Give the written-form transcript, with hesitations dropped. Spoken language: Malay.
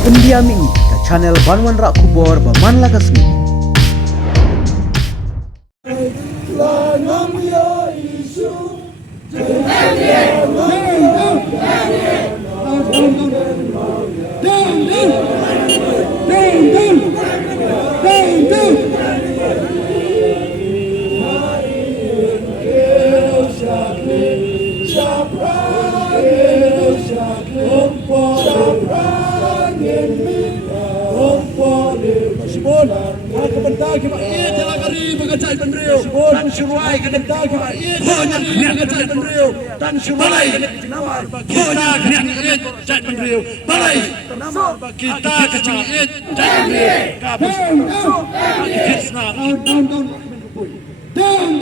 Pendiam ini ke channel Banwan Rak Kubor Baman Lagasmi. Kebentar kemarin jalan kari bergajah bendrio dan suruai kebentar kemarin bergajah bendrio dan suruai kita kecingit jat bendrio balai kita kecingit jat bendrio kabus kisna down